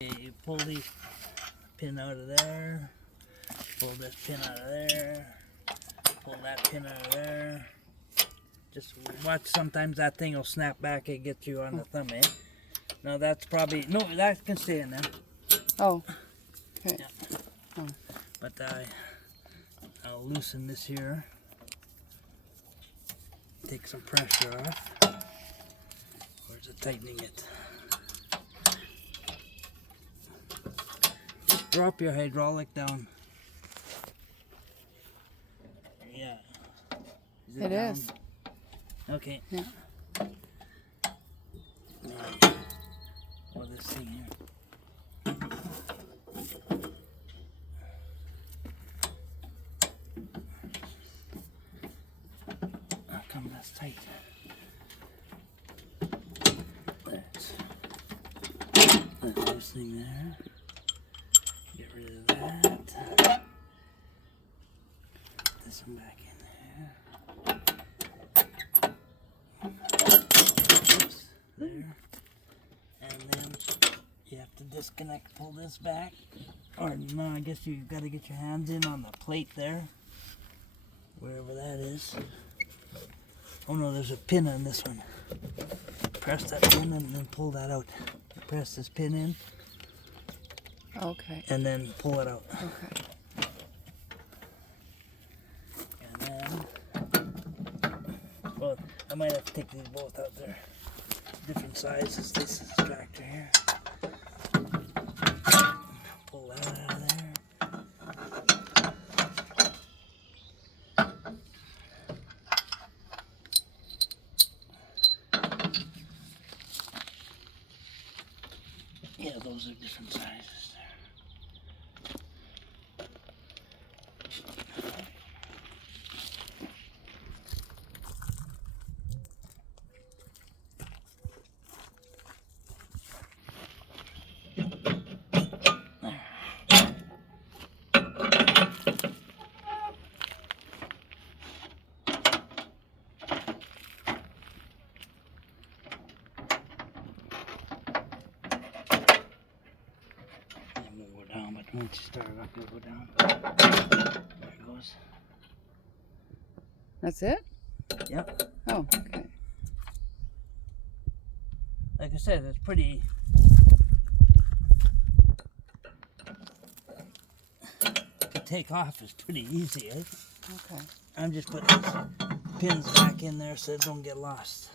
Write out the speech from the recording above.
You pull the pin out of there, pull this pin out of there, pull that pin out of there. Just watch, sometimes that thing will snap back and get you on the thumb, eh? Now that's probably, no, that can stay in there. Oh, okay. Yeah. Oh. But I'll loosen this here. Take some pressure off. Where's it tightening it? Just drop your hydraulic down. Yeah. It down? is. Okay. Yeah. Well, this thing here. How come that's tight? That's this thing there. Get rid of that. Put this one back in there. Oops, there. And then you have to disconnect, pull this back. Or no, I guess you got to get your hands in on the plate there. Wherever that is. Oh no, there's a pin on this one. Press that pin and then pull that out. Press this pin in. Okay. And then pull it out. Okay. And then, well, I might have to take these both out there. Different sizes. This is tractor here. Pull that out of there. Yeah, those are different sizes there. Down, but once you start it up, it'll go down. There it goes. That's it? Yep. Oh, okay. Like I said, it's pretty. To take off is pretty easy, eh? Okay. I'm just putting these pins back in there so they don't get lost.